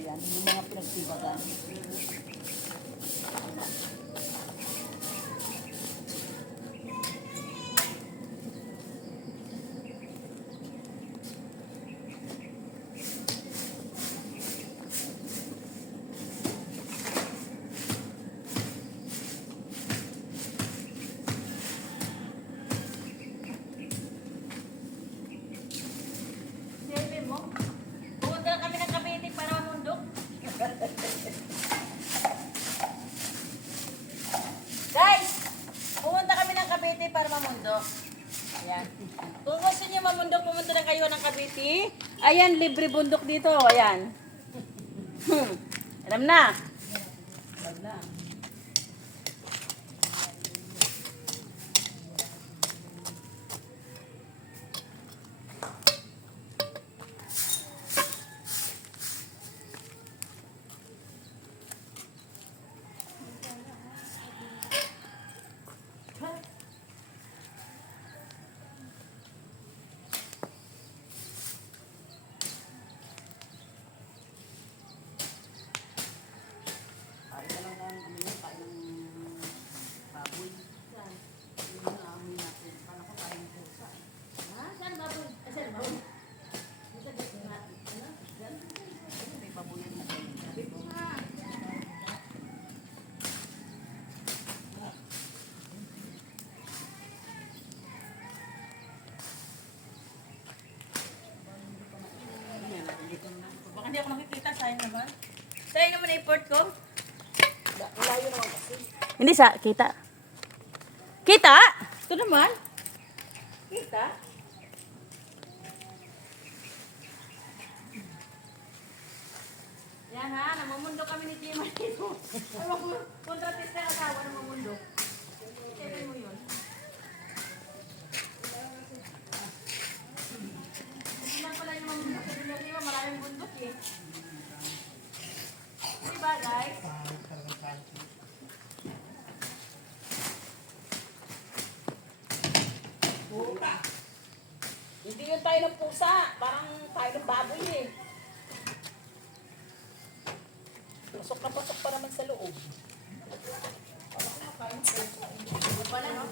yan, yung mga pinagtibagan. Sabi mo, pumunta lang kami ng Cavite para mamundok. Guys, pumunta kami ng Cavite para mamundok. Ayan. Kung gusto niyo mamundok, pumunta lang kayo ng Cavite. Ayan, libre bundok dito. Ayan. Alam na. Alam na. Kain ka lang ng, ano yun, kain ng baboy. Yun yung naamoy natin. Kala ko kain ng pusa. Ha? Saan baboy? Saan baboy? Saan baboy? Ano? Diyan? May baboyan na kayo. Sabi ko nga. Baka hindi ako makikita. Sayang naman. Sayang naman i-port ko. Malayo naman kasi. Hindi sa kita. Kita? Ito naman. Kita? Yan ha, namumundo kami ni Tima dito. Kontratista ng asawa namumundo. Sabi mo yun. Hindi lang pala yung mamundok. Sabi niya, Tima, maraming bundok eh. Diba guys? Hindi yun tayo ng pusa. Parang tayo ng baboy eh. Pasok na pasok pa naman sa loob. Parang kumakain ng pusa. Hindi pala no?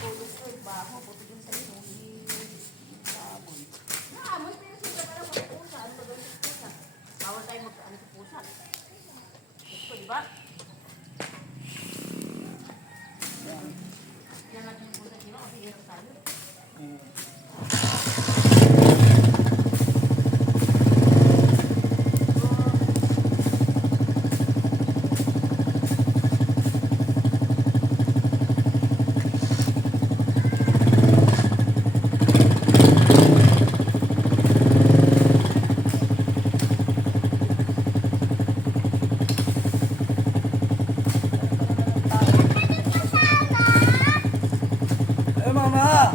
Tulog ko eh. Baho. Buti din sa inyo. Baboy. Naamoy pero sila pala mga pusa. Ano ba gawin sa pusa? Bawal tayo magkaan sa pusa. Gusto, di ba? Yan natin yung pusa, di ba? Kasi hirap tayo. Eh, mama!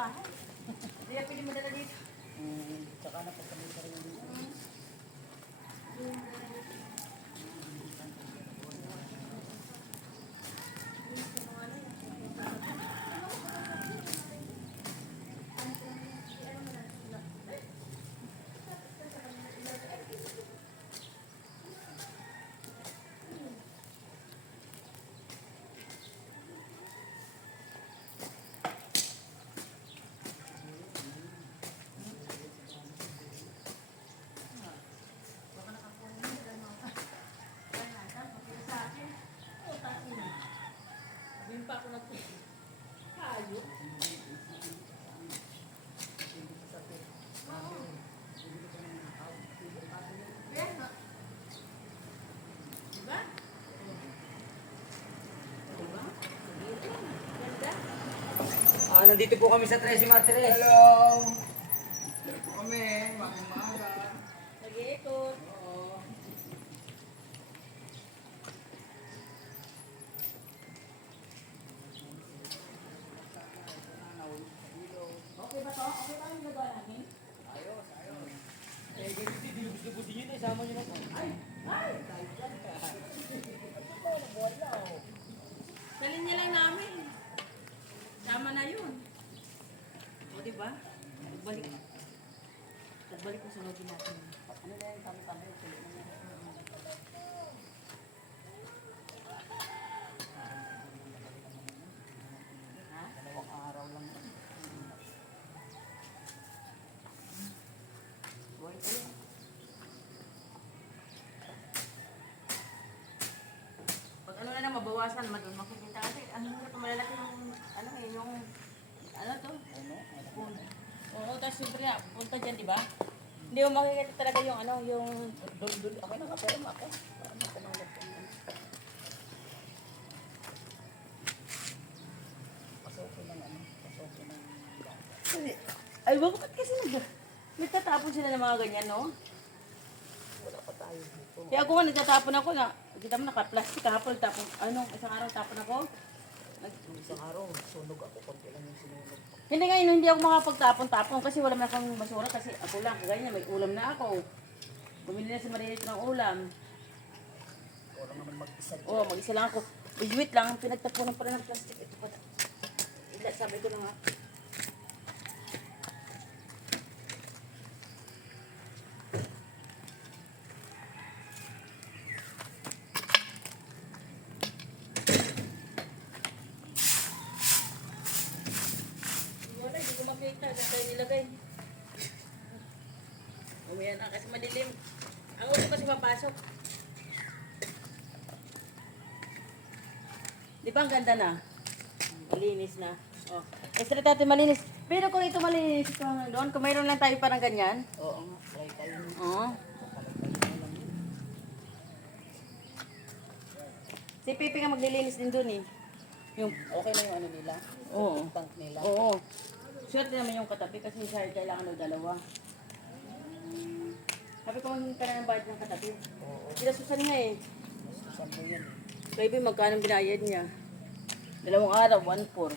bahay. Hindi na pwede madala dito. Tsaka na pagkamit ka rin dito. Sabihin pa ako na kayo. Diba? Ganda. Nandito po kami sa Tracy Matres. Hello! Hello po kami, maging maaga. Nag-iikot. Okay ba to? Okay ba yung nagawa namin? Eh, ganito din, dilubos-lubos din yun eh. Sama nyo na po. Ay! Salin niya lang namin. Sama na yun. O, diba? Nagbalik. Nagbalik ko sa lobby natin. Ano na yung kami-kami? Ha? Dalawang araw lang. Buhay ko yun. Pag ano na lang mabawasan, doon makikita kasi ang hirap malalaki yung ano eh, yung ano to? Oo, tapos siyempre nga, punta dyan, di ba? Hindi mo makikita talaga yung ano, yung Doon, ako nakaperma ako. Para makumalat po. Pasok ng ano, pasok ng ay, bakit kasi nagtatapon sila ng mga ganyan, no? wala pa tayo dito. Kaya ako nga nagtatapon ako na, kita mo naka-plastic kahapon, tapon, ano, isang araw tapon ako. Nung isang araw, sunog ako. Konti lang yung sinunog. Hindi ngayon, hindi ako makapagtapon-tapon kasi wala na akong basura kasi ako lang, ganyan, may ulam na ako. Bumili na si Marinit ng ulam. Ikaw lang naman mag-isa. Oo, mag-isa lang ako. Wait lang, pinagtapunan pa rin ng plastic. Ito pa. Sabi ko na nga. Wala, hindi ko makita. Saan tayo nilagay? Umaya na kasi madilim. Ang ulo kasi mapasok. Di ba ang ganda na? Malinis na. Oh. Extra tayo malinis. Pero kung ito malinis ito doon, kung mayroon lang tayo parang ganyan. Oo nga, try tayo. Oo. Si Pipi nga maglilinis din doon eh. Yung, Okay na yung ano nila? oo. Tank nila? Oo. Swerte naman yung katabi kasi siya kailangan ng dalawa. Sabi ko maging ka na ng bayad ng katabi. Oo. Pinasusan niya eh. Mas saan mo yan eh? Baby, magkano binayad niya? 2 araw, 1/4.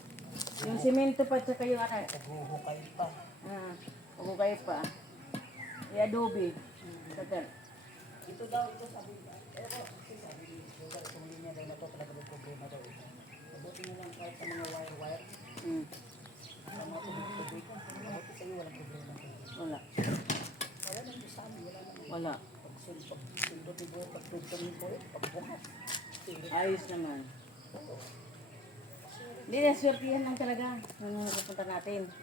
Yung simento pa tsaka yung ano. Naghuhukay pa. Kung kayo pa. I-adobe. Tagal. Ito daw, ito sabi niya. Sabi ni Sugar, itong linya daw na to talaga may problema daw. Mabuti na lang kahit sa mga wire-wire. Hmm. Sa mga tubig-tubig. Mabuti sa'yo walang problema. Wala. Wala nang sa amin, wala nang. Wala. Pag-sundot ni Boy, pag-tuntun ni Boy, pag-buhat. Ayos naman. Hindi na, swerte yan lang talaga. Ano napunta natin.